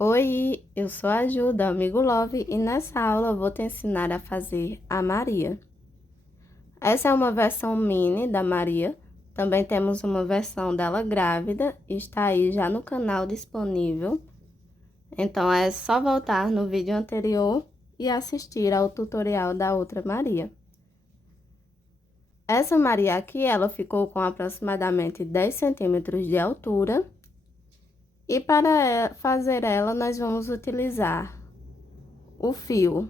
Oi, eu sou a Ju, da Amigo Love, e nessa aula eu vou te ensinar a fazer a Maria. Essa é uma versão mini da Maria, também temos uma versão dela grávida, está aí já no canal disponível. Então é só voltar no vídeo anterior e assistir ao tutorial da outra Maria. Essa Maria aqui, ela ficou com aproximadamente 10 centímetros de altura. E para fazer ela, nós vamos utilizar o fio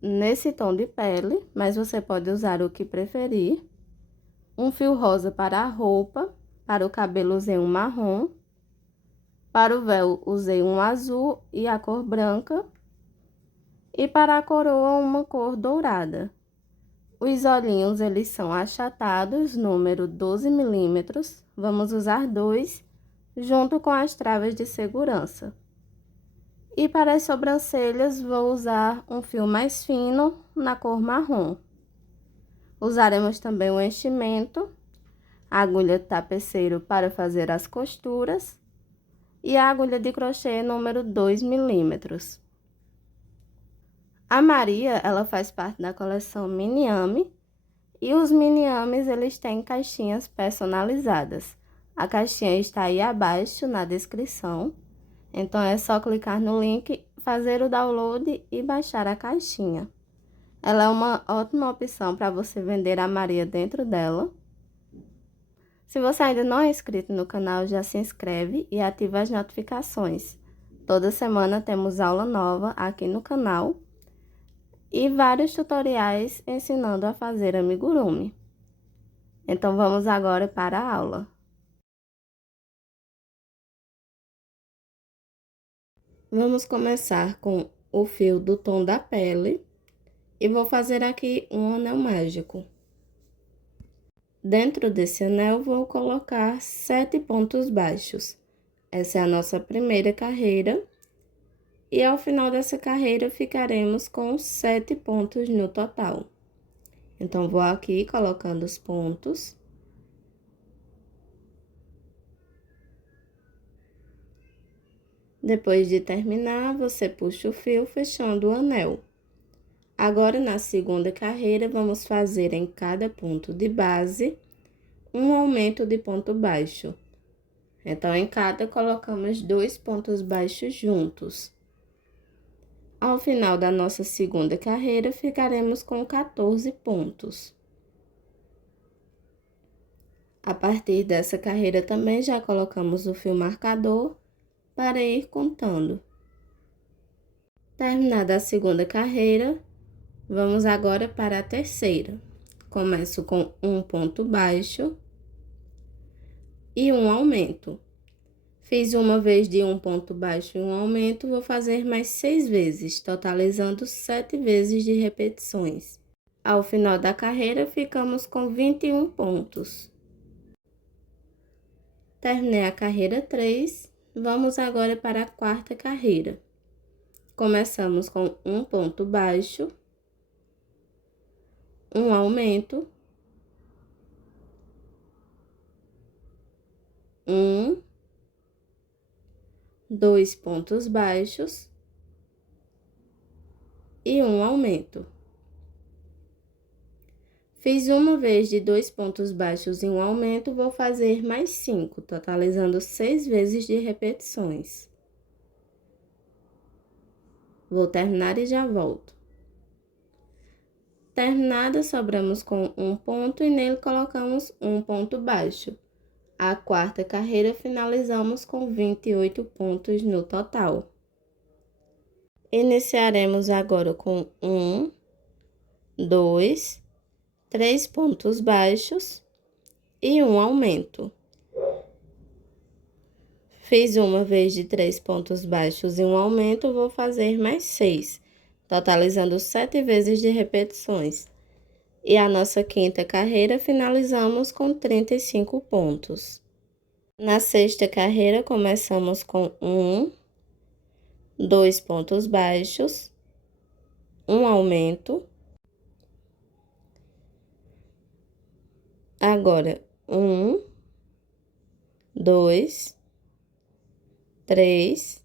nesse tom de pele, mas você pode usar o que preferir. Um fio rosa para a roupa, para o cabelo usei um marrom, para o véu usei um azul e a cor branca, e para a coroa uma cor dourada. Os olhinhos, eles são achatados, número 12 milímetros, vamos usar dois, junto com as travas de segurança. E para as sobrancelhas, vou usar um fio mais fino, na cor marrom. Usaremos também o enchimento, a agulha tapeceiro para fazer as costuras e a agulha de crochê número 2 milímetros. A Maria, ela faz parte da coleção Miniame e os Miniames, eles têm caixinhas personalizadas. A caixinha está aí abaixo na descrição. Então, é só clicar no link, fazer o download e baixar a caixinha. Ela é uma ótima opção para você vender a Maria dentro dela. Se você ainda não é inscrito no canal, já se inscreve e ativa as notificações. Toda semana temos aula nova aqui no canal e vários tutoriais ensinando a fazer amigurumi. Então, vamos agora para a aula. Vamos começar com o fio do tom da pele e vou fazer aqui um anel mágico. Dentro desse anel, vou colocar 7 pontos baixos. Essa é a nossa primeira carreira. E ao final dessa carreira, ficaremos com 7 pontos no total. Então, vou aqui colocando os pontos. Depois de terminar, você puxa o fio, fechando o anel. Agora, na segunda carreira, vamos fazer em cada ponto de base um aumento de ponto baixo. Então, em cada, colocamos 2 pontos baixos juntos. Ao final da nossa segunda carreira, ficaremos com 14 pontos. A partir dessa carreira também já colocamos o fio marcador para ir contando. Terminada a segunda carreira, vamos agora para a terceira. Começo com um ponto baixo e um aumento. Fiz uma vez de um ponto baixo e um aumento, vou fazer mais 6 vezes, totalizando 7 vezes de repetições. Ao final da carreira, ficamos com 21 pontos. Terminei a carreira 3, vamos agora para a quarta carreira. Começamos com um ponto baixo, um aumento, dois pontos baixos e um aumento. Fiz uma vez de 2 pontos baixos e um aumento, vou fazer mais 5, totalizando 6 vezes de repetições. Vou terminar e já volto. Terminada, sobramos com um ponto e nele colocamos um ponto baixo. A quarta carreira finalizamos com 28 pontos no total. Iniciaremos agora com 1, 2, 3 pontos baixos e um aumento. Fiz uma vez de 3 pontos baixos e um aumento, vou fazer mais 6, totalizando 7 vezes de repetições. E a nossa quinta carreira finalizamos com 35 pontos. Na sexta carreira, começamos com 1, 2 pontos baixos, um aumento. Agora, 1, 2, 3,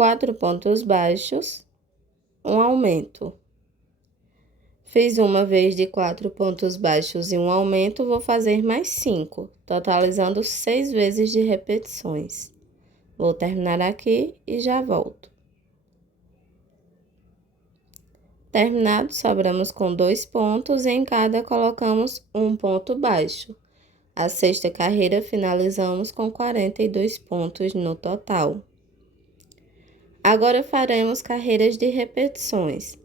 4 pontos baixos, um aumento. Fiz uma vez de 4 pontos baixos e um aumento, vou fazer mais 5, totalizando 6 vezes de repetições. Vou terminar aqui e já volto. Terminado, sobramos com 2 pontos e em cada colocamos um ponto baixo. A sexta carreira finalizamos com 42 pontos no total. Agora faremos carreiras de repetições.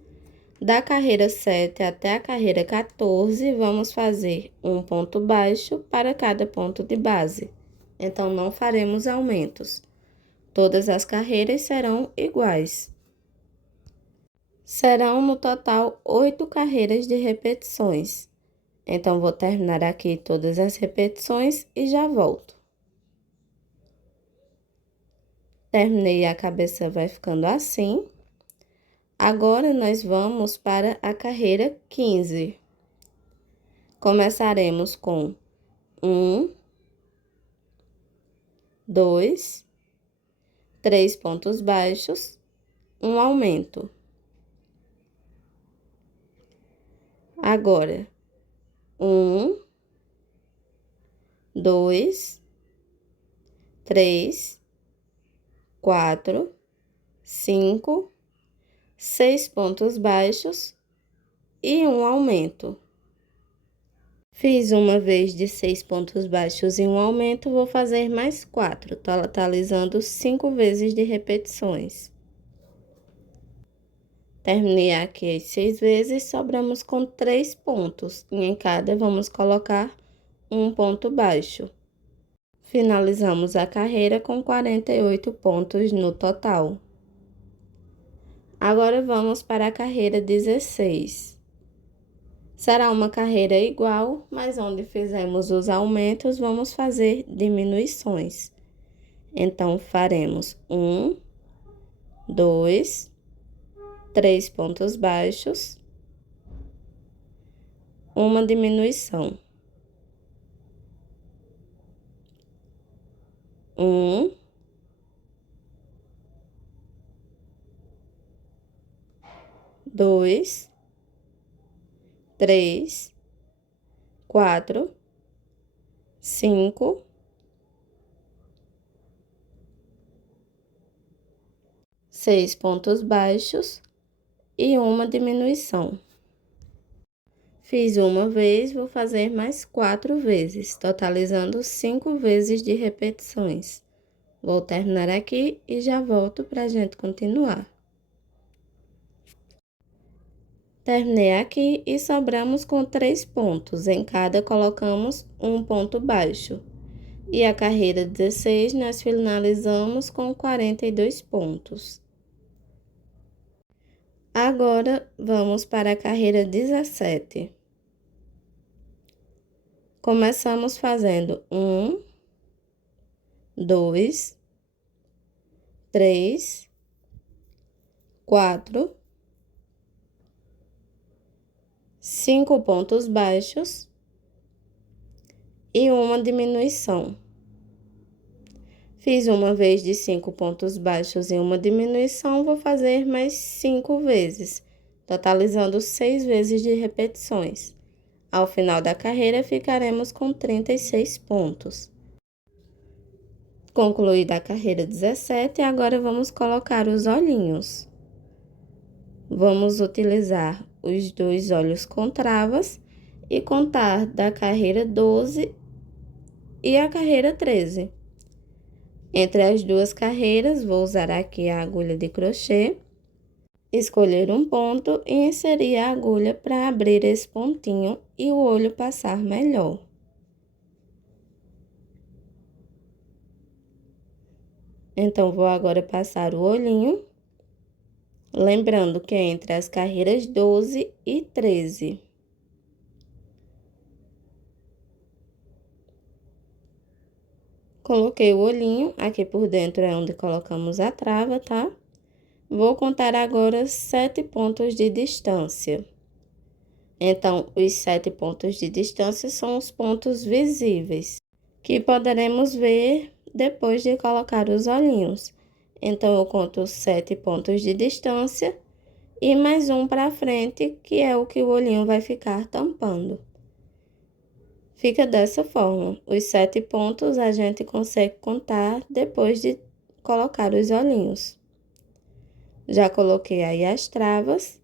Da carreira 7 até a carreira 14, vamos fazer um ponto baixo para cada ponto de base. Então, não faremos aumentos. Todas as carreiras serão iguais. Serão no total 8 carreiras de repetições. Então, vou terminar aqui todas as repetições e já volto. Terminei, a cabeça vai ficando assim. Agora, nós vamos para a carreira 15. Começaremos com 1, 2, 3 pontos baixos, um aumento. Agora, 1, 2, 3, 4, 5, 6 pontos baixos e um aumento. Fiz uma vez de 6 pontos baixos e um aumento, vou fazer mais 4, totalizando 5 vezes de repetições. Terminei aqui as 6 vezes, sobramos com 3 pontos, e em cada vamos colocar um ponto baixo. Finalizamos a carreira com 48 pontos no total. Agora, vamos para a carreira 16. Será uma carreira igual, mas onde fizemos os aumentos, vamos fazer diminuições. Então, faremos 1, 2, 3 pontos baixos, uma diminuição. 1, 2, 3, 4, 5, 6 pontos baixos e uma diminuição. Fiz uma vez, vou fazer mais 4 vezes, totalizando 5 vezes de repetições. Vou terminar aqui e já volto para a gente continuar. Terminei aqui e sobramos com 3 pontos, em cada colocamos um ponto baixo. E a carreira 16 nós finalizamos com 42 pontos. Agora, vamos para a carreira 17. Começamos fazendo 1, 2, 3, 4, 5 pontos baixos e uma diminuição. Fiz uma vez de 5 pontos baixos e uma diminuição, vou fazer mais 5 vezes, totalizando 6 vezes de repetições. Ao final da carreira, ficaremos com 36 pontos. Concluída a carreira 17, agora vamos colocar os olhinhos. Vamos utilizar os 2 olhos com travas e contar da carreira 12 e a carreira 13. Entre as duas carreiras, vou usar aqui a agulha de crochê, escolher um ponto e inserir a agulha para abrir esse pontinho e o olho passar melhor. Então, vou agora passar o olhinho, lembrando que é entre as carreiras 12 e 13. Coloquei o olhinho, aqui por dentro é onde colocamos a trava, tá? Vou contar agora 7 pontos de distância. Então, os 7 pontos de distância são os pontos visíveis, que poderemos ver depois de colocar os olhinhos. Então, eu conto 7 pontos de distância e mais um para frente, que é o que o olhinho vai ficar tampando. Fica dessa forma. Os 7 pontos a gente consegue contar depois de colocar os olhinhos. Já coloquei aí as travas.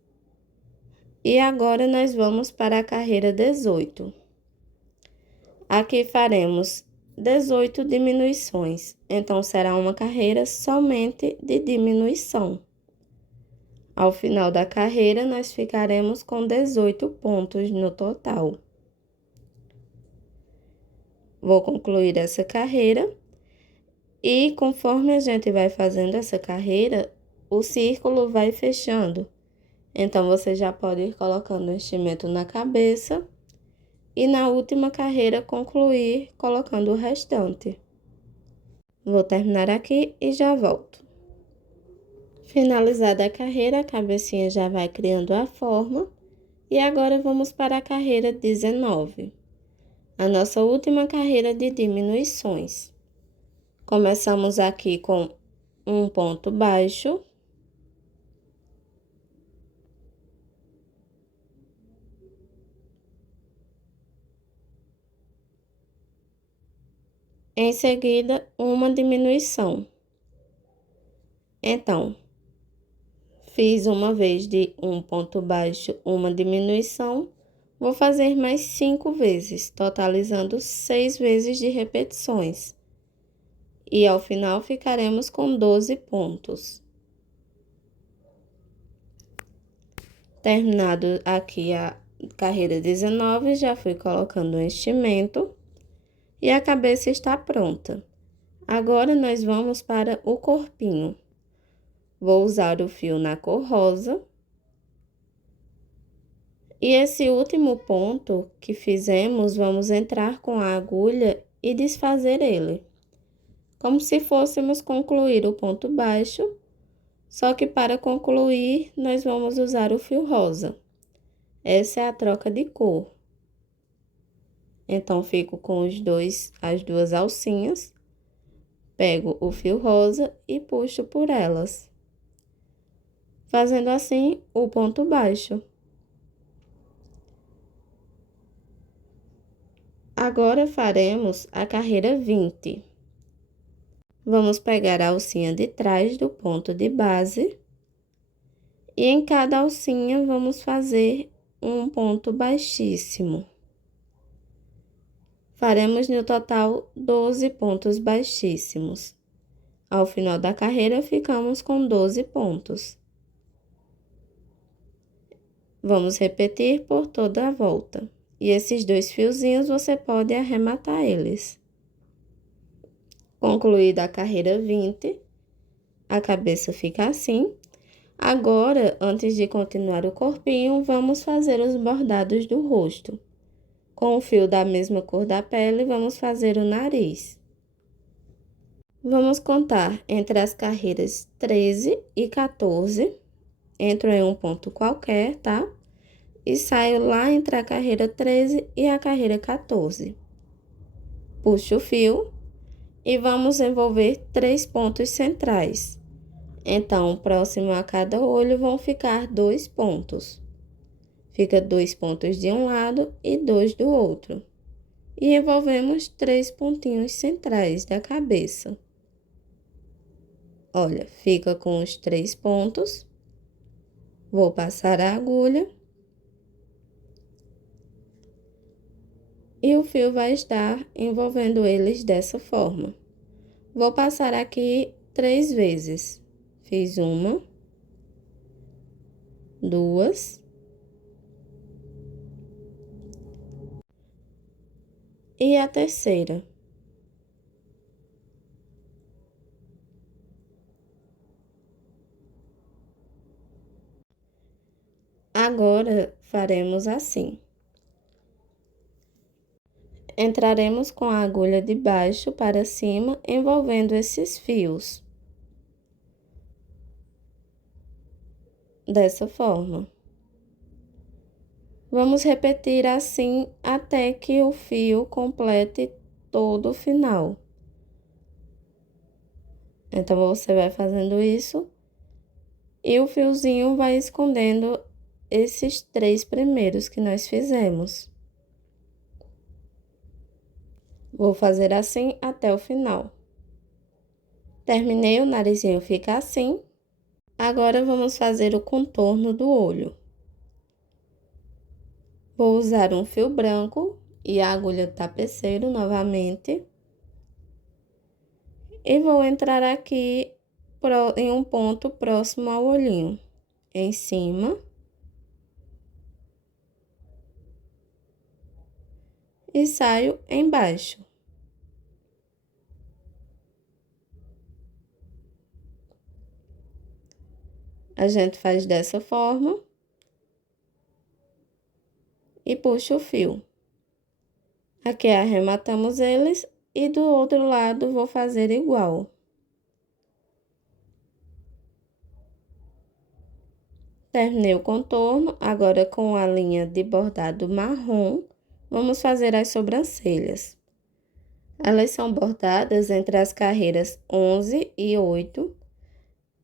E agora, nós vamos para a carreira 18. Aqui faremos 18 diminuições, então será uma carreira somente de diminuição. Ao final da carreira, nós ficaremos com 18 pontos no total. Vou concluir essa carreira e conforme a gente vai fazendo essa carreira, o círculo vai fechando. Então, você já pode ir colocando o enchimento na cabeça e na última carreira concluir colocando o restante. Vou terminar aqui e já volto. Finalizada a carreira, a cabecinha já vai criando a forma. E agora vamos para a carreira 19. A nossa última carreira de diminuições. Começamos aqui com um ponto baixo. Em seguida, uma diminuição. Então, fiz uma vez de um ponto baixo, uma diminuição. Vou fazer mais 5 vezes, totalizando 6 vezes de repetições. E ao final ficaremos com 12 pontos. Terminado aqui a carreira 19, já fui colocando o enchimento e a cabeça está pronta. Agora, nós vamos para o corpinho. Vou usar o fio na cor rosa. E esse último ponto que fizemos, vamos entrar com a agulha e desfazer ele. Como se fôssemos concluir o ponto baixo, só que para concluir, nós vamos usar o fio rosa. Essa é a troca de cor. Então, fico com as duas alcinhas, pego o fio rosa e puxo por elas, fazendo assim o ponto baixo. Agora, faremos a carreira 20. Vamos pegar a alcinha de trás do ponto de base e em cada alcinha vamos fazer um ponto baixíssimo. Faremos no total 12 pontos baixíssimos. Ao final da carreira, ficamos com 12 pontos. Vamos repetir por toda a volta. E esses 2 fiozinhos, você pode arrematar eles. Concluída a carreira 20, a cabeça fica assim. Agora, antes de continuar o corpinho, vamos fazer os bordados do rosto. Com o fio da mesma cor da pele, vamos fazer o nariz. Vamos contar entre as carreiras 13 e 14. Entro em um ponto qualquer, tá? E saio lá entre a carreira 13 e a carreira 14. Puxo o fio e vamos envolver 3 pontos centrais. Então, próximo a cada olho vão ficar 2 pontos. Fica 2 pontos de um lado e 2 do outro. E envolvemos 3 pontinhos centrais da cabeça. Olha, fica com os 3 pontos. Vou passar a agulha. E o fio vai estar envolvendo eles dessa forma. Vou passar aqui 3 vezes. Fiz uma, 2 e a terceira. Agora, faremos assim. Entraremos com a agulha de baixo para cima, envolvendo esses fios. Dessa forma. Vamos repetir assim até que o fio complete todo o final. Então, você vai fazendo isso e o fiozinho vai escondendo esses 3 primeiros que nós fizemos. Vou fazer assim até o final. Terminei, o narizinho fica assim. Agora, vamos fazer o contorno do olho. Vou usar um fio branco e a agulha tapeceiro novamente. E vou entrar aqui em um ponto próximo ao olhinho, em cima. E saio embaixo. A gente faz dessa forma. E puxo o fio. Aqui arrematamos eles e do outro lado vou fazer igual. Terminei o contorno, agora com a linha de bordado marrom, vamos fazer as sobrancelhas. Elas são bordadas entre as carreiras 11 e 8,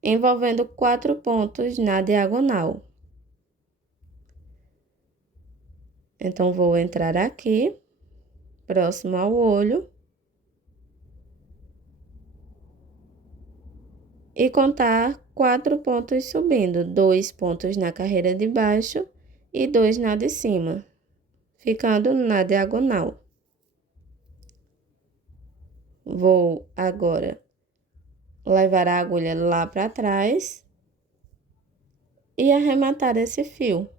envolvendo 4 pontos na diagonal. Então, vou entrar aqui, próximo ao olho, e contar 4 pontos subindo, 2 pontos na carreira de baixo e 2 na de cima, ficando na diagonal. Vou agora levar a agulha lá para trás e arrematar esse fio.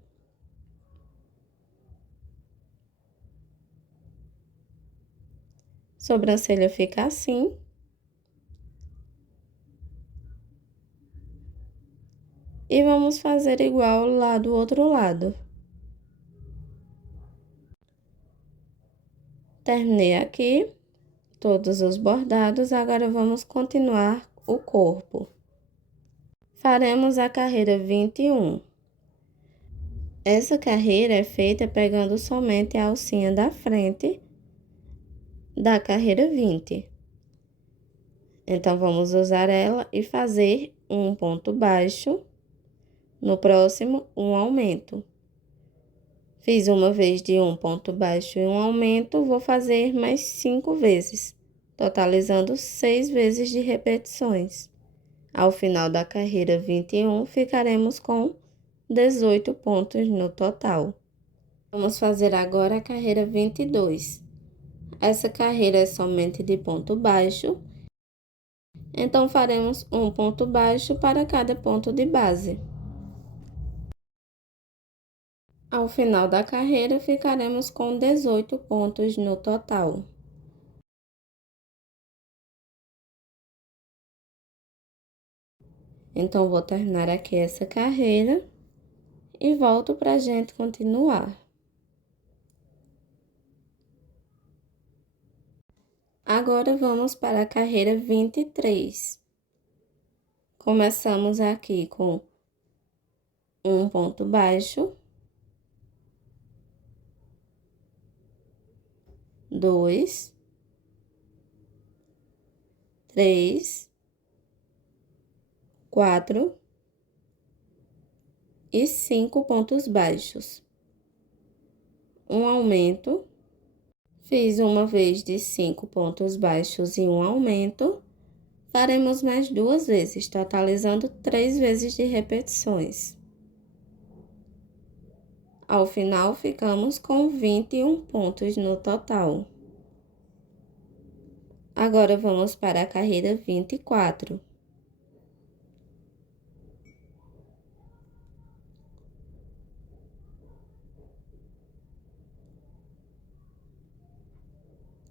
Sobrancelha fica assim. E vamos fazer igual lá do outro lado. Terminei aqui todos os bordados, agora vamos continuar o corpo. Faremos a carreira 21. Essa carreira é feita pegando somente a alcinha da frente da carreira 20. Então, vamos usar ela e fazer um ponto baixo. No próximo, um aumento. Fiz uma vez de um ponto baixo e um aumento, vou fazer mais 5 vezes, totalizando 6 vezes de repetições. Ao final da carreira 21, ficaremos com 18 pontos no total. Vamos fazer agora a carreira 22. Essa carreira é somente de ponto baixo, então faremos um ponto baixo para cada ponto de base. Ao final da carreira, ficaremos com 18 pontos no total. Então, vou terminar aqui essa carreira e volto para a gente continuar. Agora, vamos para a carreira 23. Começamos aqui com um ponto baixo, 2, 3, 4 e 5 pontos baixos. Um aumento. Fiz uma vez de 5 pontos baixos e um aumento. Faremos mais 2 vezes, totalizando 3 vezes de repetições. Ao final, ficamos com 21 pontos no total. Agora, vamos para a carreira 24.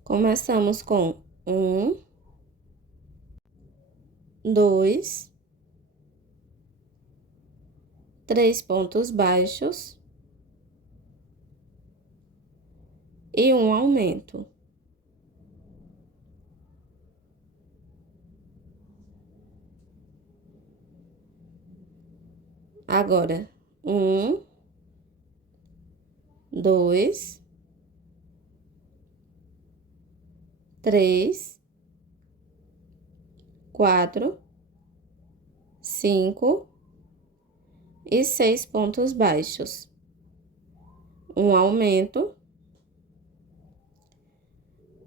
Começamos com 1, 2, 3 pontos baixos e um aumento. Agora, 1, 2, 3, 4, 5 e 6 pontos baixos. Um aumento.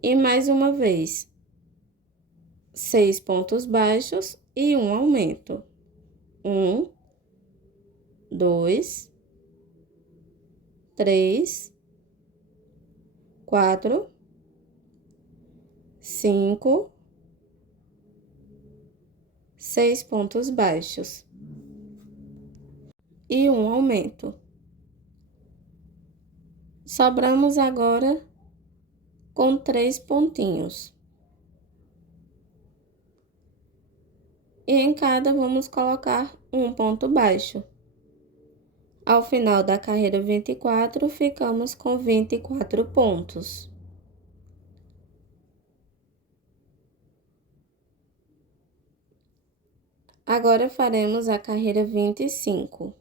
E mais uma vez, 6 pontos baixos e um aumento. 1, 2, 3, 4, 5, 6 pontos baixos e um aumento. Sobramos agora com 3 pontinhos. E em cada vamos colocar um ponto baixo. Ao final da carreira 24, ficamos com 24 pontos. Agora faremos a carreira 25.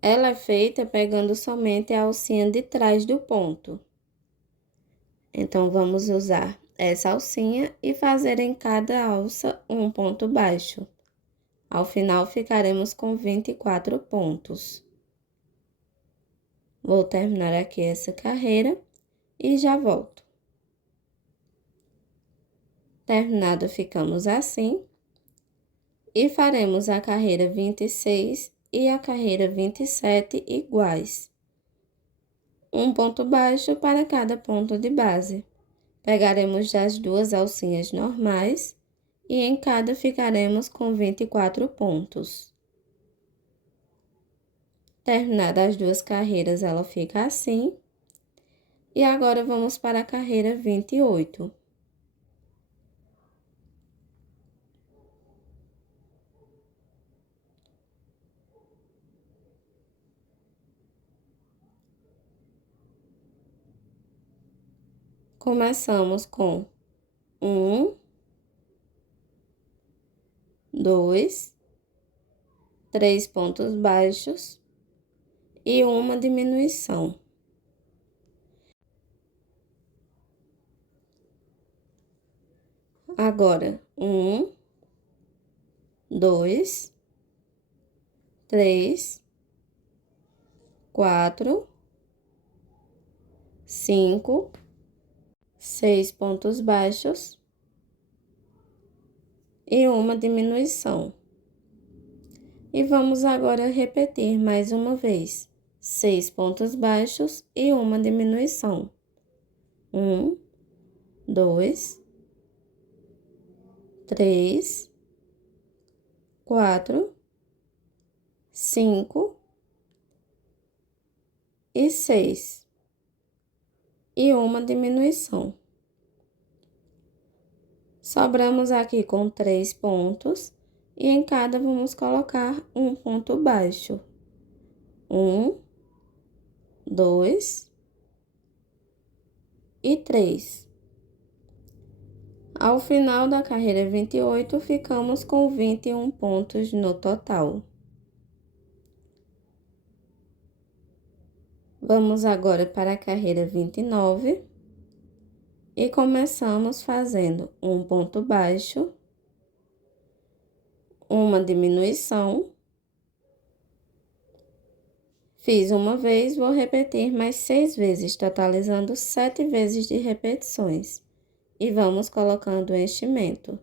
Ela é feita pegando somente a alcinha de trás do ponto. Então, vamos usar essa alcinha e fazer em cada alça um ponto baixo. Ao final, ficaremos com 24 pontos. Vou terminar aqui essa carreira e já volto. Terminado, ficamos assim. E faremos a carreira 26 e a carreira 27 iguais. Um ponto baixo para cada ponto de base. Pegaremos as duas alcinhas normais e em cada ficaremos com 24 pontos. Terminadas as duas carreiras, ela fica assim. E agora vamos para a carreira 28. Começamos com 1, 2, 3 pontos baixos e uma diminuição. Agora, 1, 2, 3, 4, 5, 6 pontos baixos e uma diminuição. E vamos agora repetir mais uma vez, 6 pontos baixos e uma diminuição. 1, 2, 3, 4, 5 e 6. E uma diminuição. Sobramos aqui com 3 pontos e em cada vamos colocar um ponto baixo. 1, 2 e 3. Ao final da carreira 28, ficamos com 21 pontos no total. Vamos agora para a carreira 29 e começamos fazendo um ponto baixo, uma diminuição. Fiz uma vez, vou repetir mais 6 vezes, totalizando 7 vezes de repetições. E vamos colocando o enchimento.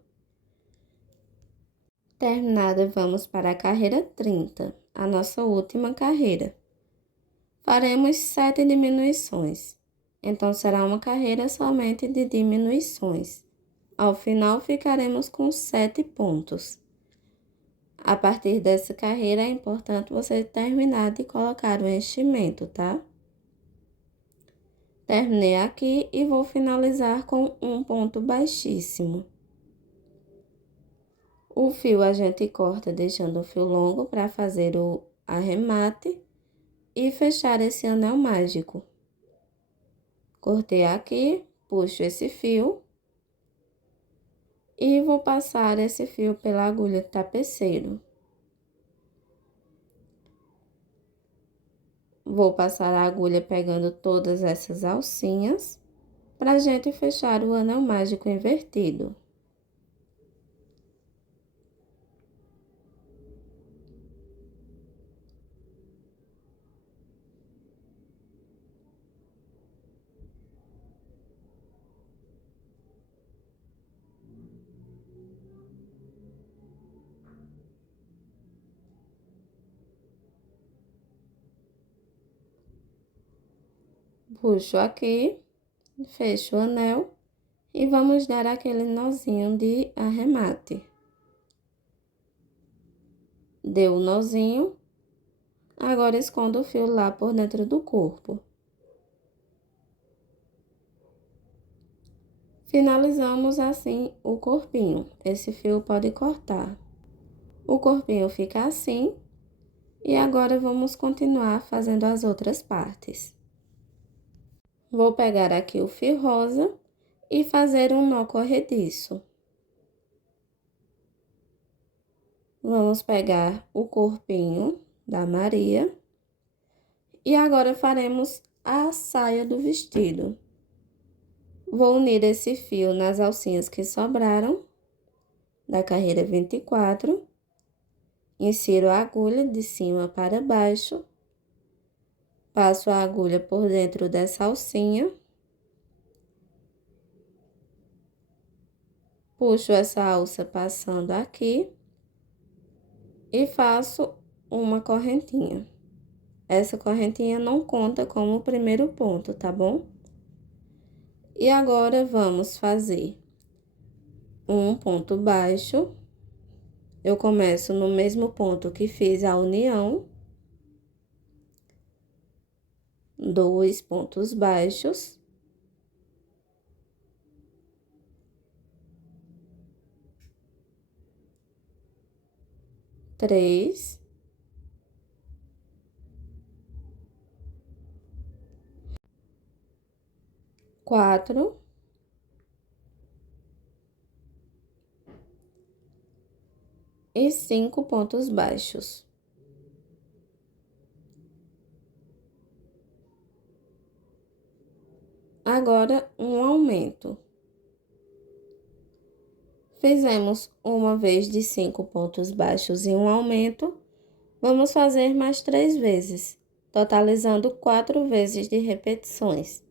Terminada, vamos para a carreira 30, a nossa última carreira. Faremos 7 diminuições, então será uma carreira somente de diminuições. Ao final, ficaremos com 7 pontos. A partir dessa carreira, é importante você terminar de colocar o enchimento, tá? Terminei aqui e vou finalizar com um ponto baixíssimo. O fio a gente corta deixando o fio longo para fazer o arremate e fechar esse anel mágico. Cortei aqui, puxo esse fio e vou passar esse fio pela agulha tapeceiro. Vou passar a agulha pegando todas essas alcinhas para a gente fechar o anel mágico invertido. Puxo aqui, fecho o anel e vamos dar aquele nozinho de arremate. Deu o nozinho, agora escondo o fio lá por dentro do corpo. Finalizamos assim o corpinho. Esse fio pode cortar. O corpinho fica assim e agora vamos continuar fazendo as outras partes. Vou pegar aqui o fio rosa e fazer um nó corrediço. Vamos pegar o corpinho da Maria e agora faremos a saia do vestido. Vou unir esse fio nas alcinhas que sobraram da carreira 24, insiro a agulha de cima para baixo, passo a agulha por dentro dessa alcinha, puxo essa alça passando aqui e faço uma correntinha. Essa correntinha não conta como o primeiro ponto, tá bom? E agora vamos fazer um ponto baixo. Eu começo no mesmo ponto que fiz a união. 2 pontos baixos. 3. 4. E 5 pontos baixos. Agora, um aumento. Fizemos uma vez de 5 pontos baixos e um aumento. Vamos fazer mais 3 vezes, totalizando 4 vezes de repetições.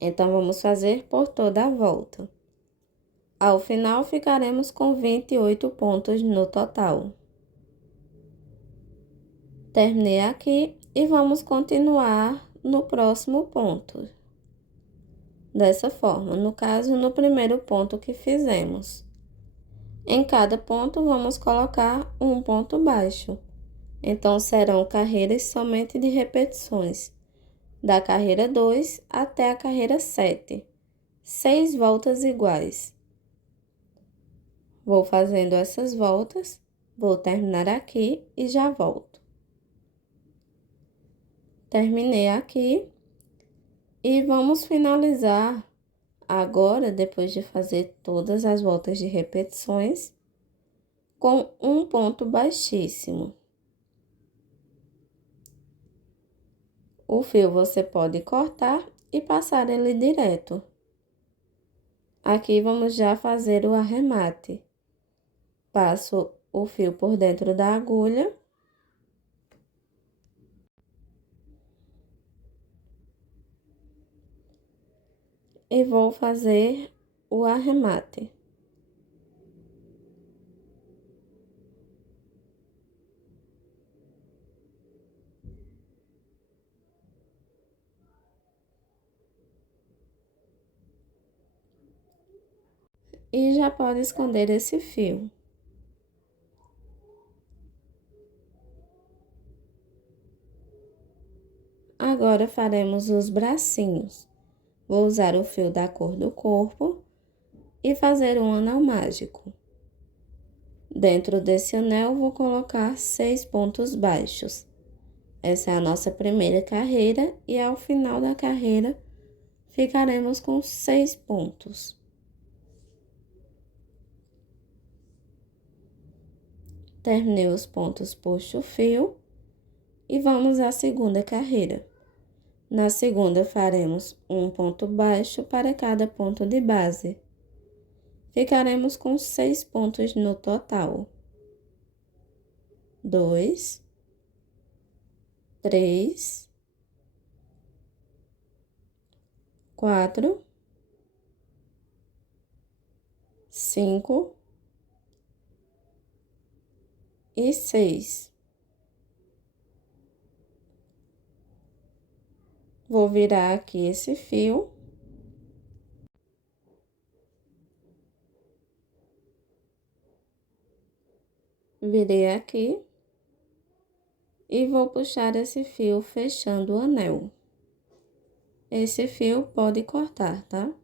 Então, vamos fazer por toda a volta. Ao final, ficaremos com 28 pontos no total. Terminei aqui e vamos continuar no próximo ponto. Dessa forma, no caso, no primeiro ponto que fizemos. Em cada ponto, vamos colocar um ponto baixo. Então, serão carreiras somente de repetições, da carreira 2 até a carreira 7. 6 voltas iguais. Vou fazendo essas voltas, vou terminar aqui e já volto. Terminei aqui e vamos finalizar agora, depois de fazer todas as voltas de repetições, com um ponto baixíssimo. O fio você pode cortar e passar ele direto. Aqui vamos já fazer o arremate. Passo o fio por dentro da agulha. E vou fazer o arremate. E já pode esconder esse fio. Agora faremos os bracinhos. Vou usar o fio da cor do corpo e fazer um anel mágico. Dentro desse anel, vou colocar 6 pontos baixos. Essa é a nossa primeira carreira e ao final da carreira ficaremos com 6 pontos. Terminei os pontos, puxo o fio e vamos à segunda carreira. Na segunda, faremos um ponto baixo para cada ponto de base. Ficaremos com 6 pontos no total. 2, 3, 4, 5 e 6. Vou virar aqui esse fio. Virei aqui. E vou puxar esse fio fechando o anel. Esse fio pode cortar, tá?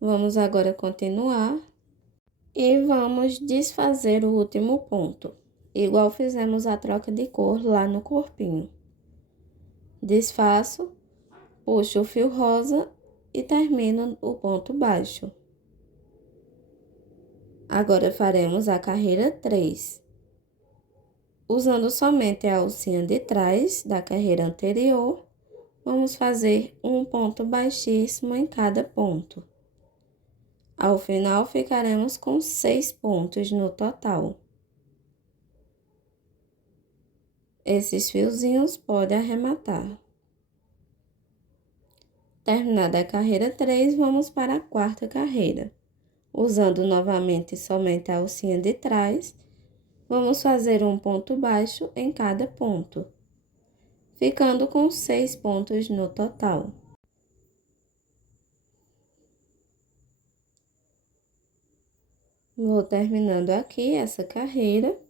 Vamos agora continuar. E vamos desfazer o último ponto. Igual fizemos a troca de cor lá no corpinho. Desfaço, puxo o fio rosa e termino o ponto baixo. Agora faremos a carreira 3. Usando somente a alcinha de trás da carreira anterior, vamos fazer um ponto baixíssimo em cada ponto. Ao final, ficaremos com 6 pontos no total. Esses fiozinhos podem arrematar. Terminada a carreira 3, vamos para a quarta carreira. Usando novamente somente a alcinha de trás, vamos fazer um ponto baixo em cada ponto, ficando com 6 pontos no total. Vou terminando aqui essa carreira.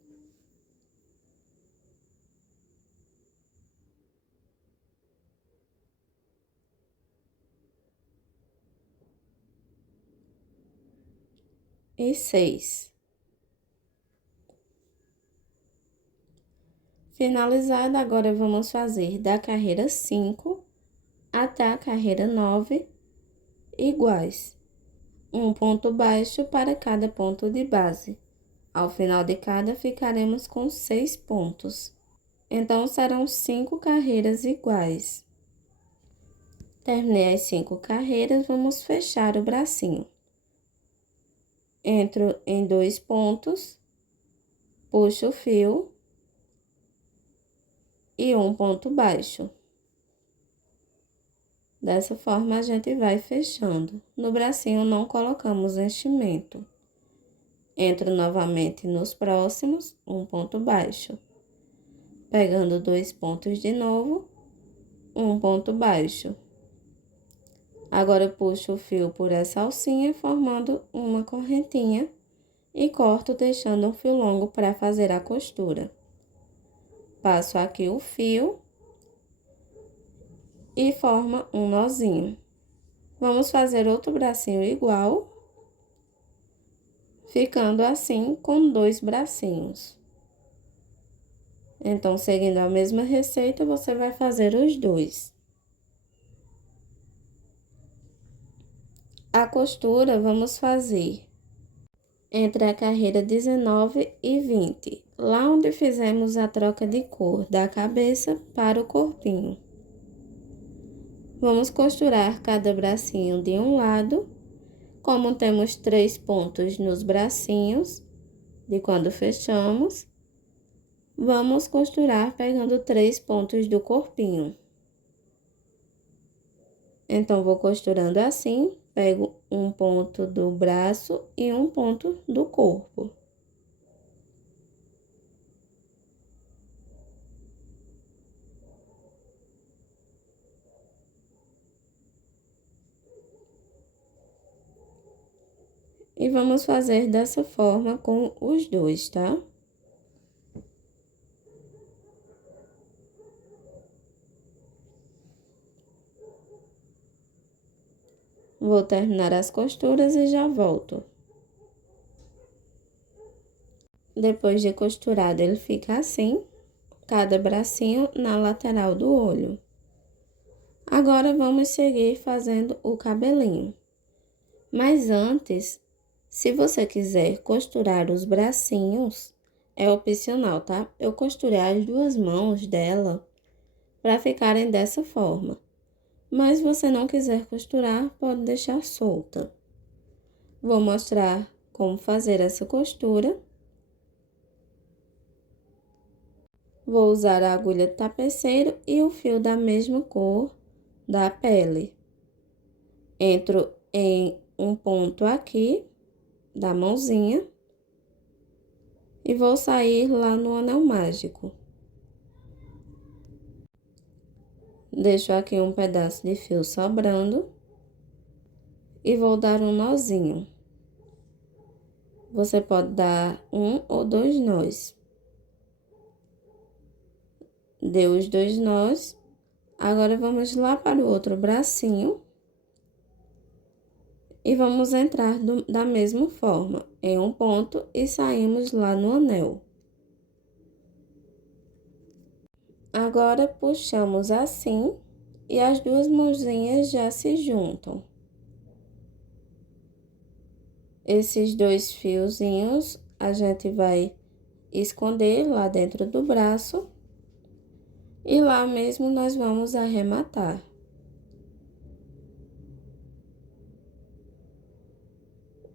E 6. Finalizada, agora vamos fazer da carreira 5 até a carreira 9 iguais. Um ponto baixo para cada ponto de base. Ao final de cada, ficaremos com 6 pontos. Então, serão 5 carreiras iguais. Terminei as 5 carreiras, vamos fechar o bracinho. Entro em 2 pontos, puxo o fio e um ponto baixo. Dessa forma, a gente vai fechando. No bracinho, não colocamos enchimento. Entro novamente nos próximos, um ponto baixo. Pegando 2 pontos de novo, um ponto baixo. Agora, puxo o fio por essa alcinha, formando uma correntinha e corto, deixando um fio longo para fazer a costura. Passo aqui o fio e forma um nozinho. Vamos fazer outro bracinho igual, ficando assim com 2 bracinhos. Então, seguindo a mesma receita, você vai fazer os 2. A costura vamos fazer entre a carreira 19 e 20, lá onde fizemos a troca de cor da cabeça para o corpinho. Vamos costurar cada bracinho de um lado, como temos 3 pontos nos bracinhos, de quando fechamos, vamos costurar pegando 3 pontos do corpinho. Então, vou costurando assim, pego um ponto do braço e um ponto do corpo. E vamos fazer dessa forma com os 2, tá? Vou terminar as costuras e já volto. Depois de costurado, ele fica assim, cada bracinho na lateral do olho. Agora, vamos seguir fazendo o cabelinho. Mas antes, se você quiser costurar os bracinhos, é opcional, tá? Eu costurei as 2 mãos dela para ficarem dessa forma. Mas se você não quiser costurar, pode deixar solta. Vou mostrar como fazer essa costura. Vou usar a agulha de tapeceiro e o fio da mesma cor da pele. Entro em um ponto aqui da mãozinha e vou sair lá no anel mágico. Deixo aqui um pedaço de fio sobrando e vou dar um nozinho. Você pode dar um ou dois nós. Deu os dois nós. Agora, vamos lá para o outro bracinho. E vamos entrar da mesma forma, em um ponto e saímos lá no anel. Agora, puxamos assim e as duas mãozinhas já se juntam. Esses dois fiozinhos a gente vai esconder lá dentro do braço e lá mesmo nós vamos arrematar.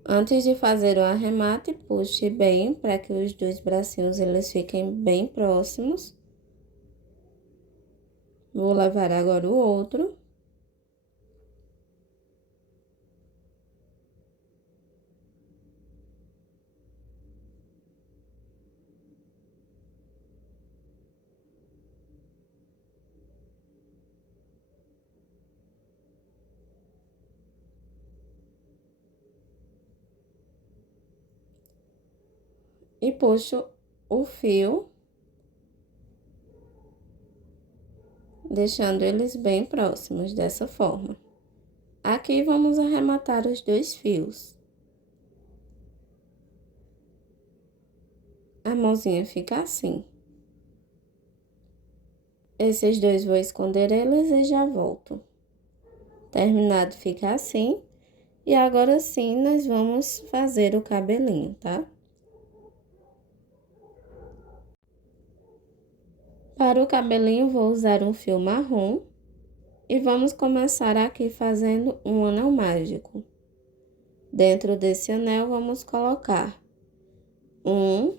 Antes de fazer o arremate, puxe bem para que os dois bracinhos eles fiquem bem próximos. Vou levar agora o outro. E puxo o fio, deixando eles bem próximos, dessa forma. Aqui, vamos arrematar os dois fios. A mãozinha fica assim. Esses dois vou esconder eles e já volto. Terminado, fica assim. E agora sim, nós vamos fazer o cabelinho, tá? Para o cabelinho, vou usar um fio marrom. E vamos começar aqui fazendo um anel mágico. Dentro desse anel, vamos colocar 1,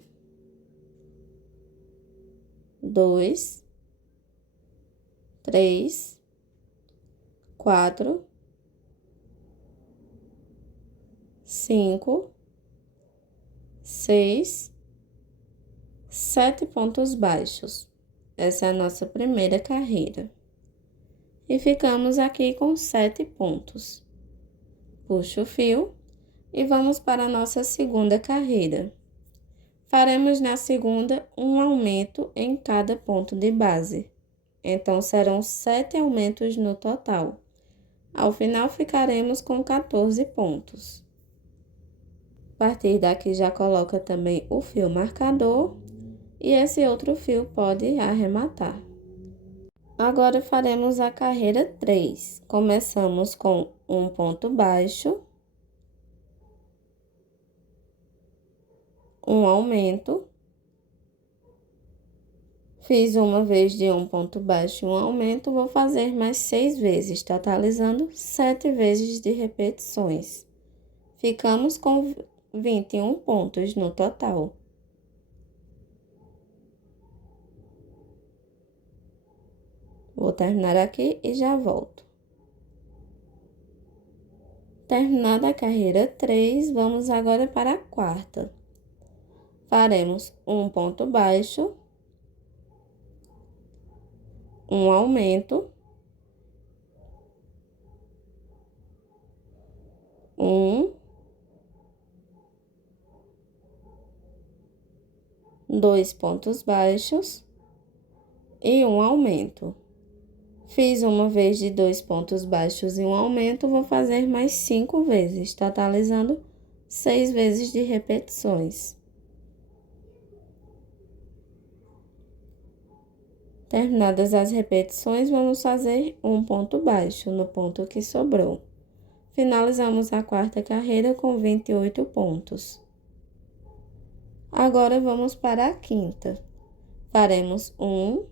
2, 3, 4, 5, 6, 7 pontos baixos. Essa é a nossa primeira carreira. E ficamos aqui com 7 pontos. Puxo o fio e vamos para a nossa segunda carreira. Faremos na segunda um aumento em cada ponto de base. Então, serão 7 aumentos no total. Ao final, ficaremos com 14 pontos. A partir daqui, já coloca também o fio marcador e esse outro fio pode arrematar. Agora, faremos a carreira 3. Começamos com um ponto baixo, um aumento. Fiz uma vez de um ponto baixo e um aumento, vou fazer mais 6 vezes, totalizando 7 vezes de repetições. Ficamos com 21 pontos no total. Vou terminar aqui e já volto. Terminada a carreira 3, vamos agora para a quarta. Faremos um ponto baixo, um aumento, dois pontos baixos e um aumento. Fiz uma vez de 2 pontos baixos e um aumento, vou fazer mais 5 vezes, totalizando 6 vezes de repetições. Terminadas as repetições, vamos fazer um ponto baixo no ponto que sobrou. Finalizamos a quarta carreira com 28 pontos. Agora, vamos para a quinta. Faremos 1,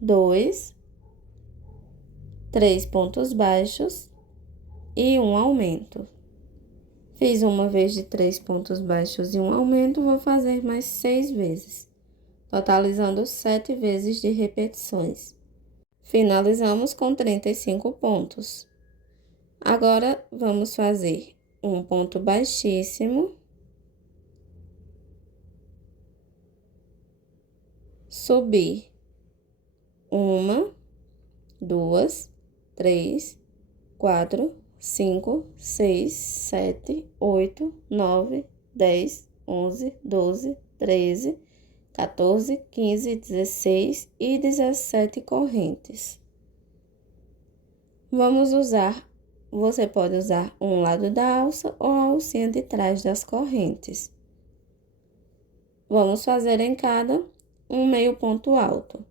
2, 3 pontos baixos e um aumento. Fiz uma vez de 3 pontos baixos e um aumento, vou fazer mais 6 vezes, totalizando 7 vezes de repetições. Finalizamos com 35 pontos. Agora, vamos fazer um ponto baixíssimo, subir 1, 2, 3, 4, 5, 6, 7, 8, 9, 10, 11, 12, 13, 14, 15, 16 e 17 correntes. Vamos usar, você pode usar um lado da alça ou a alcinha de trás das correntes. Vamos fazer em cada um meio ponto alto.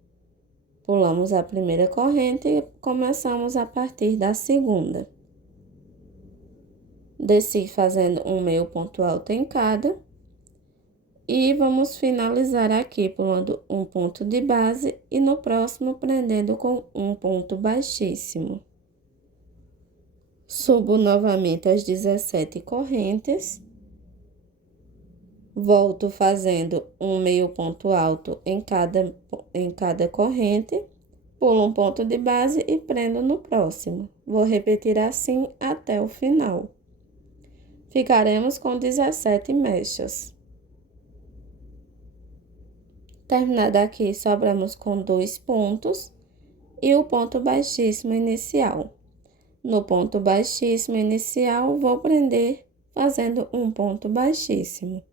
Pulamos a primeira corrente e começamos a partir da segunda. Desci fazendo um meio ponto alto em cada. E vamos finalizar aqui pulando um ponto de base e no próximo prendendo com um ponto baixíssimo. Subo novamente as 17 correntes. Volto fazendo um meio ponto alto em cada corrente. Pulo um ponto de base e prendo no próximo. Vou repetir assim até o final. Ficaremos com 17 mechas. Terminado aqui, sobramos com 2 pontos e o ponto baixíssimo inicial. No ponto baixíssimo inicial, vou prender fazendo um ponto baixíssimo.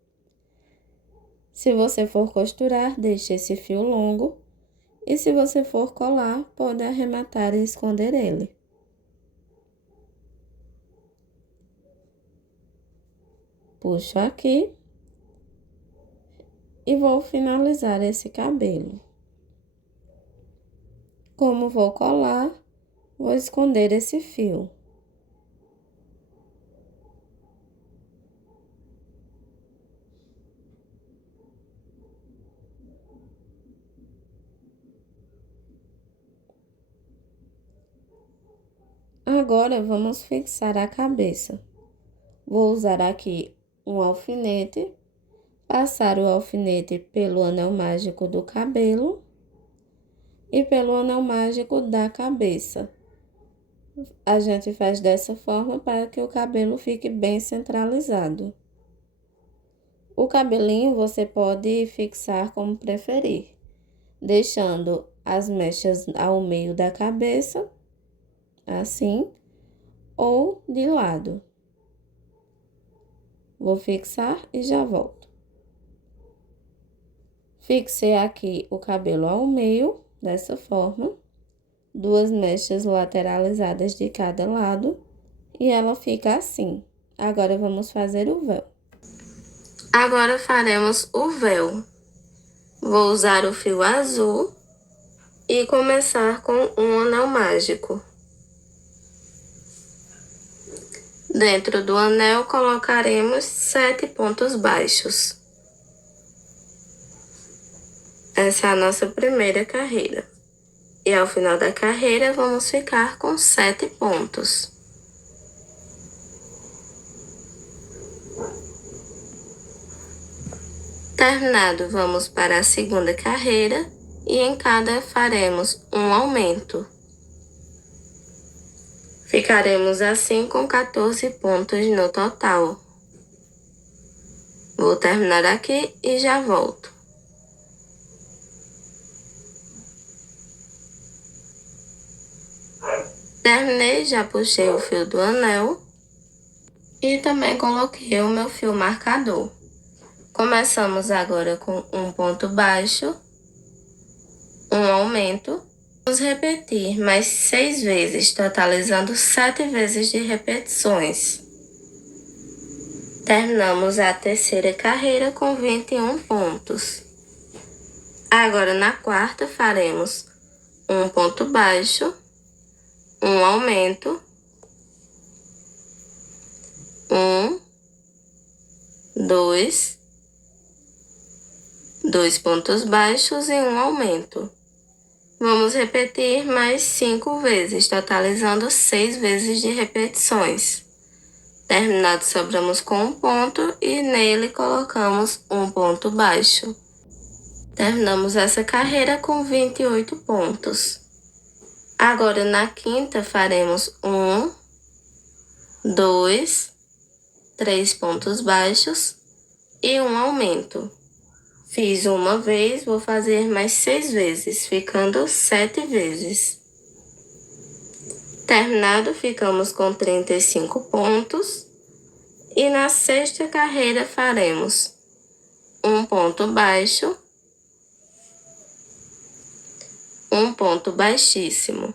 Se você for costurar, deixe esse fio longo. E se você for colar, pode arrematar e esconder ele. Puxo aqui. E vou finalizar esse cabelo. Como vou colar, vou esconder esse fio. Agora, vamos fixar a cabeça. Vou usar aqui um alfinete, passar o alfinete pelo anel mágico do cabelo e pelo anel mágico da cabeça. A gente faz dessa forma para que o cabelo fique bem centralizado. O cabelinho você pode fixar como preferir, deixando as mechas ao meio da cabeça, assim, ou de lado. Vou fixar e já volto. Fixei aqui o cabelo ao meio, dessa forma, 2 mechas lateralizadas de cada lado, e ela fica assim. Agora, vamos fazer o véu. Agora, faremos o véu. Vou usar o fio azul e começar com um anel mágico. Dentro do anel, colocaremos 7 pontos baixos. Essa é a nossa primeira carreira. E ao final da carreira, vamos ficar com 7 pontos. Terminado, vamos para a segunda carreira e em cada faremos um aumento. Ficaremos assim com 14 pontos no total. Vou terminar aqui e já volto. Terminei, já puxei o fio do anel e também coloquei o meu fio marcador. Começamos agora com um ponto baixo, um aumento. Vamos repetir mais 6 vezes, totalizando 7 vezes de repetições. Terminamos a terceira carreira com 21 pontos. Agora, na quarta, faremos um ponto baixo, um aumento, 2, 2 pontos baixos e um aumento. Vamos repetir mais 5 vezes, totalizando 6 vezes de repetições. Terminado, sobramos com um ponto e nele colocamos um ponto baixo. Terminamos essa carreira com 28 pontos. Agora, na quinta, faremos 1, 2, 3 pontos baixos e um aumento. Fiz uma vez, vou fazer mais 6 vezes, ficando 7 vezes. Terminado, ficamos com 35 pontos. E na sexta carreira faremos um ponto baixo, um ponto baixíssimo.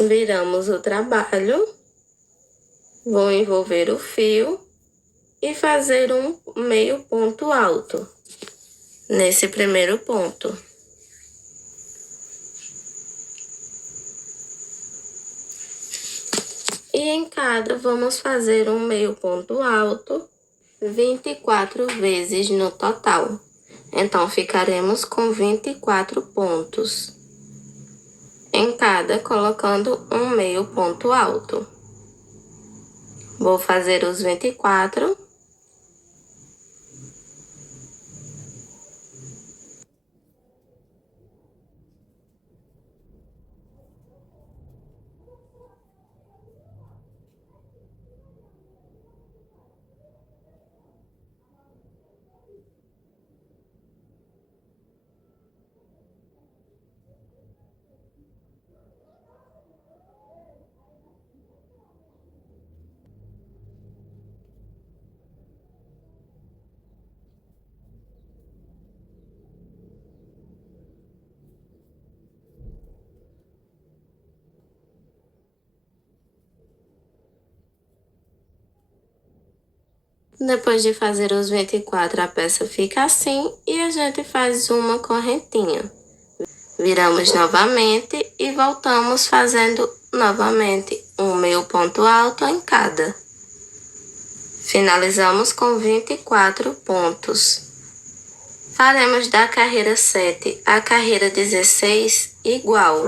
Viramos o trabalho, vou envolver o fio e fazer um meio ponto alto nesse primeiro ponto. E em cada vamos fazer um meio ponto alto 24 vezes no total. Então, ficaremos com 24 pontos. Em cada, colocando um meio ponto alto. Vou fazer os 24. Depois de fazer os 24, a peça fica assim e a gente faz uma correntinha. Viramos novamente e voltamos fazendo novamente um meio ponto alto em cada. Finalizamos com 24 pontos. Faremos da carreira 7 à carreira 16 igual.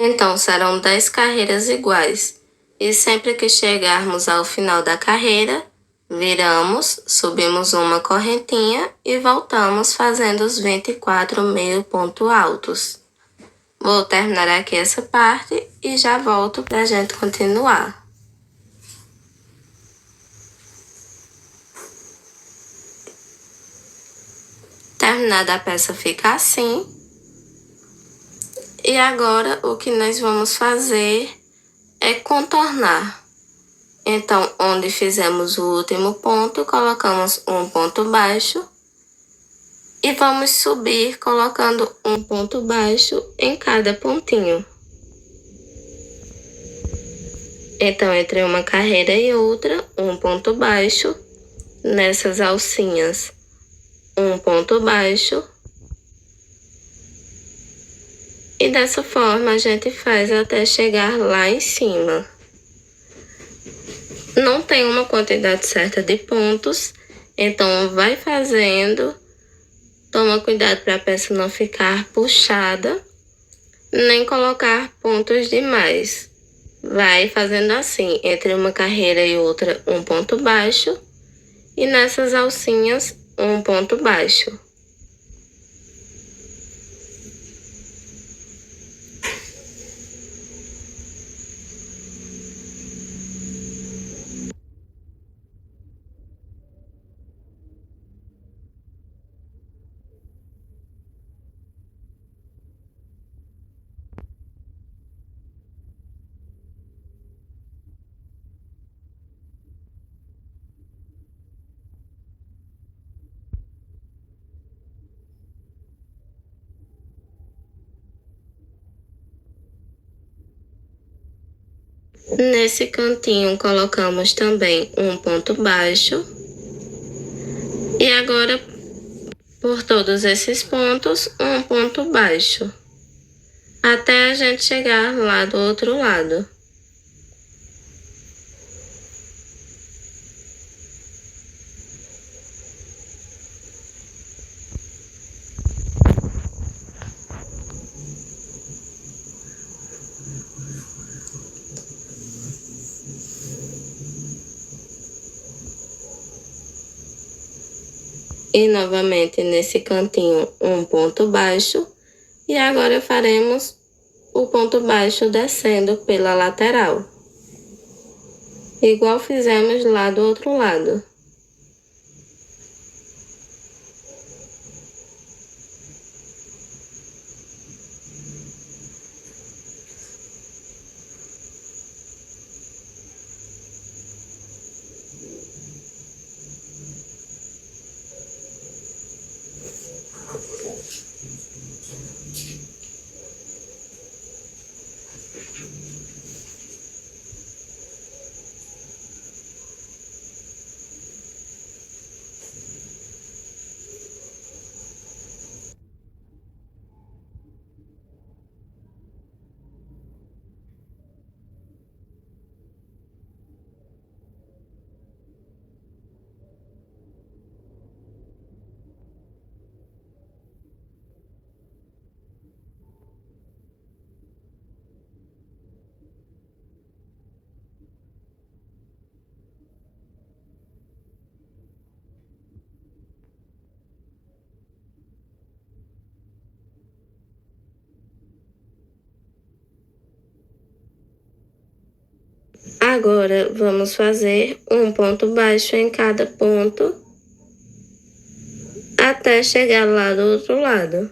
Então, serão 10 carreiras iguais. E sempre que chegarmos ao final da carreira, viramos, subimos uma correntinha e voltamos fazendo os 24 meio ponto altos. Vou terminar aqui essa parte e já volto para a gente continuar. Terminada a peça fica assim. E agora o que nós vamos fazer é contornar. Então, onde fizemos o último ponto, colocamos um ponto baixo e vamos subir colocando um ponto baixo em cada pontinho. Então, entre uma carreira e outra, um ponto baixo. Nessas alcinhas, um ponto baixo. E dessa forma a gente faz até chegar lá em cima. Não tem uma quantidade certa de pontos, então vai fazendo. Toma cuidado para a peça não ficar puxada, nem colocar pontos demais. Vai fazendo assim, entre uma carreira e outra, um ponto baixo. E nessas alcinhas, um ponto baixo. Nesse cantinho colocamos também um ponto baixo. E agora, por todos esses pontos, um ponto baixo. Até a gente chegar lá do outro lado. E novamente nesse cantinho um ponto baixo. E agora faremos o ponto baixo descendo pela lateral, igual fizemos lá do outro lado. Agora, vamos fazer um ponto baixo em cada ponto, até chegar lá do outro lado.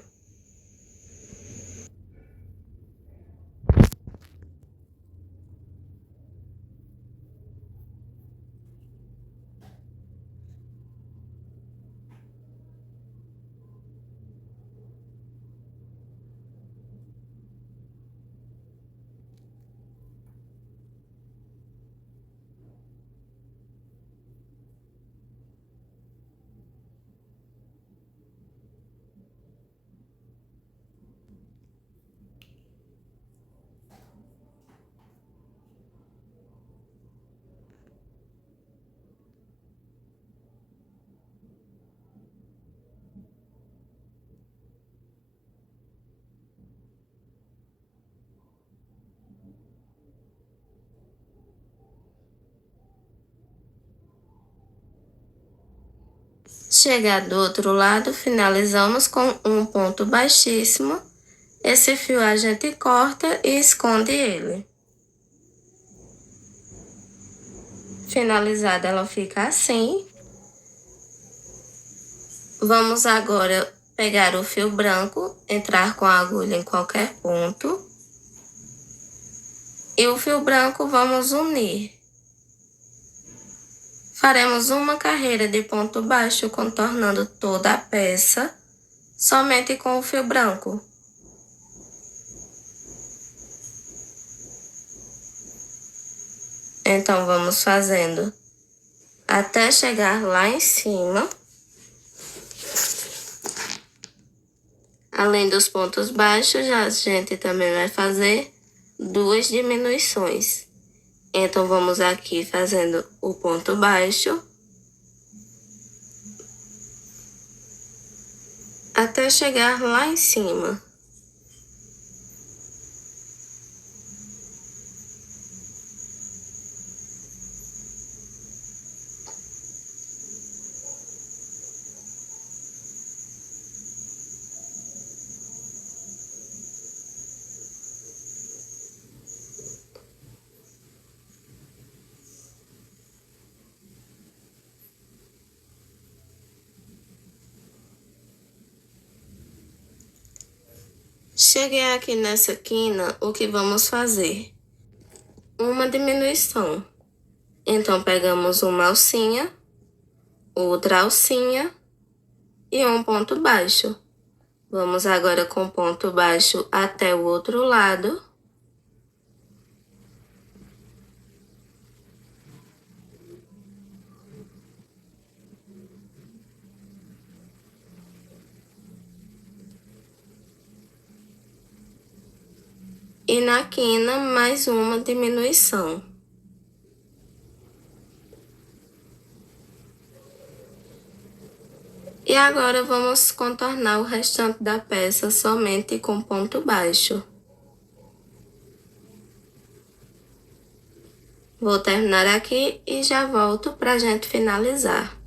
Chegar do outro lado, finalizamos com um ponto baixíssimo. Esse fio a gente corta e esconde ele. Finalizada, ela fica assim. Vamos agora pegar o fio branco, entrar com a agulha em qualquer ponto. E o fio branco vamos unir. Faremos uma carreira de ponto baixo contornando toda a peça, somente com o fio branco. Então, vamos fazendo até chegar lá em cima. Além dos pontos baixos, a gente também vai fazer 2 diminuições. Então, vamos aqui fazendo o ponto baixo até chegar lá em cima. Cheguei aqui nessa quina, o que vamos fazer? Uma diminuição. Então, pegamos uma alcinha, outra alcinha e um ponto baixo. Vamos agora com ponto baixo até o outro lado. E na quina, mais uma diminuição. E agora vamos contornar o restante da peça somente com ponto baixo. Vou terminar aqui e já volto pra gente finalizar.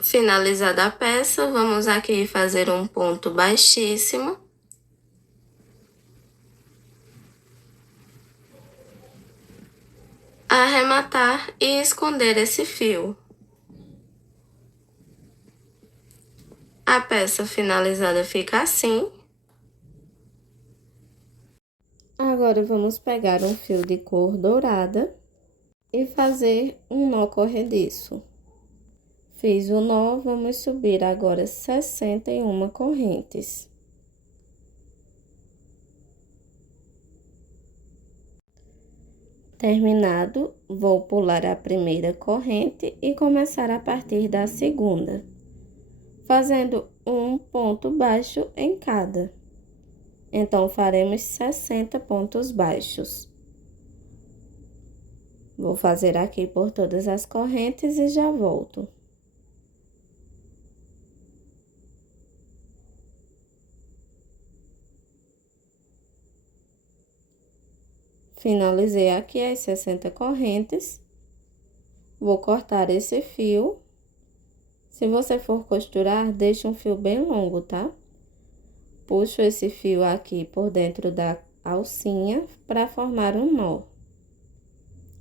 Finalizada a peça, vamos aqui fazer um ponto baixíssimo. Arrematar e esconder esse fio. A peça finalizada fica assim. Agora vamos pegar um fio de cor dourada e fazer um nó corrediço. Fiz o nó, vamos subir agora 61 correntes. Terminado, vou pular a primeira corrente e começar a partir da segunda, fazendo um ponto baixo em cada. Então, faremos 60 pontos baixos. Vou fazer aqui por todas as correntes e já volto. Finalizei aqui as 60 correntes. Vou cortar esse fio. Se você for costurar, deixe um fio bem longo, tá? Puxo esse fio aqui por dentro da alcinha para formar um nó.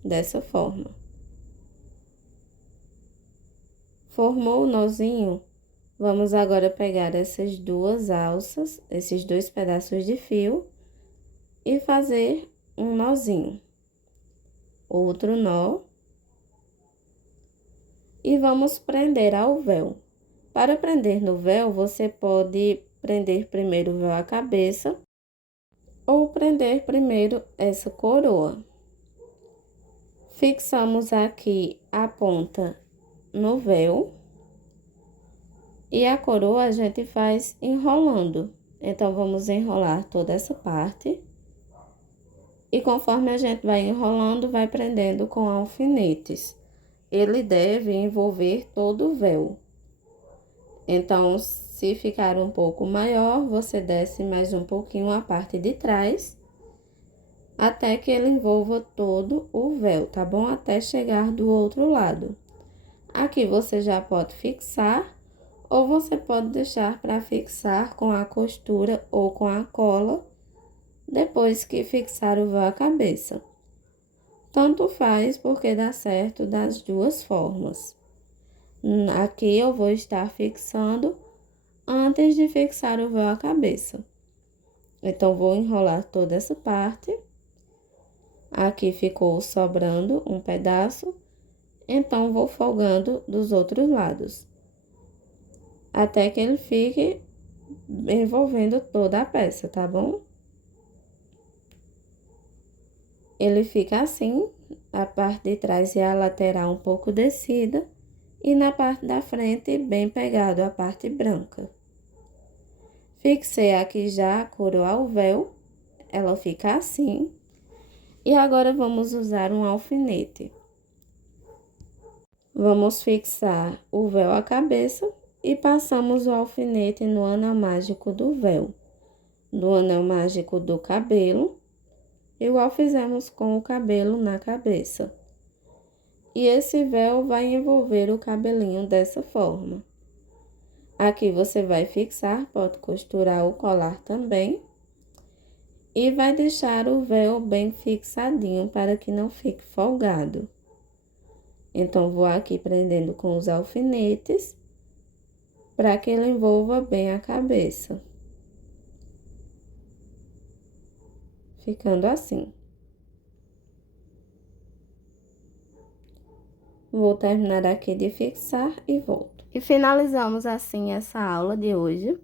Dessa forma. Formou o nozinho, vamos agora pegar essas duas alças, esses dois pedaços de fio e fazer um nozinho. Outro nó. E vamos prender ao véu. Para prender no véu, você pode prender primeiro o véu à cabeça ou prender primeiro essa coroa. Fixamos aqui a ponta no véu e a coroa a gente faz enrolando. Então, vamos enrolar toda essa parte e conforme a gente vai enrolando, vai prendendo com alfinetes. Ele deve envolver todo o véu. Então, se ficar um pouco maior, você desce mais um pouquinho a parte de trás, até que ele envolva todo o véu, tá bom? Até chegar do outro lado. Aqui você já pode fixar, ou você pode deixar para fixar com a costura ou com a cola, depois que fixar o véu à cabeça. Tanto faz, porque dá certo das duas formas. Aqui eu vou estar fixando antes de fixar o véu à cabeça. Então, vou enrolar toda essa parte. Aqui ficou sobrando um pedaço, então vou folgando dos outros lados, até que ele fique envolvendo toda a peça, tá bom? Ele fica assim, a parte de trás e a lateral um pouco descida, e na parte da frente bem pegado a parte branca. Fixei aqui já a coroa ao véu, ela fica assim. E agora vamos usar um alfinete. Vamos fixar o véu à cabeça e passamos o alfinete no anel mágico do véu, no anel mágico do cabelo, igual fizemos com o cabelo na cabeça. E esse véu vai envolver o cabelinho dessa forma. Aqui você vai fixar, pode costurar ou colar também. E vai deixar o véu bem fixadinho para que não fique folgado. Então, vou aqui prendendo com os alfinetes para que ele envolva bem a cabeça. Ficando assim. Vou terminar aqui de fixar e volto. E finalizamos assim essa aula de hoje.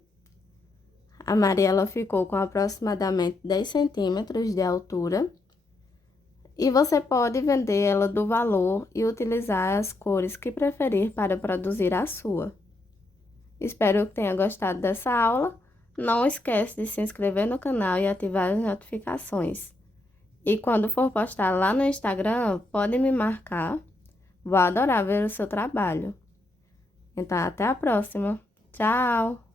A Mariela ficou com aproximadamente 10 centímetros de altura. E você pode vender ela do valor e utilizar as cores que preferir para produzir a sua. Espero que tenha gostado dessa aula. Não esquece de se inscrever no canal e ativar as notificações. E quando for postar lá no Instagram, pode me marcar. Vou adorar ver o seu trabalho. Então, até a próxima. Tchau!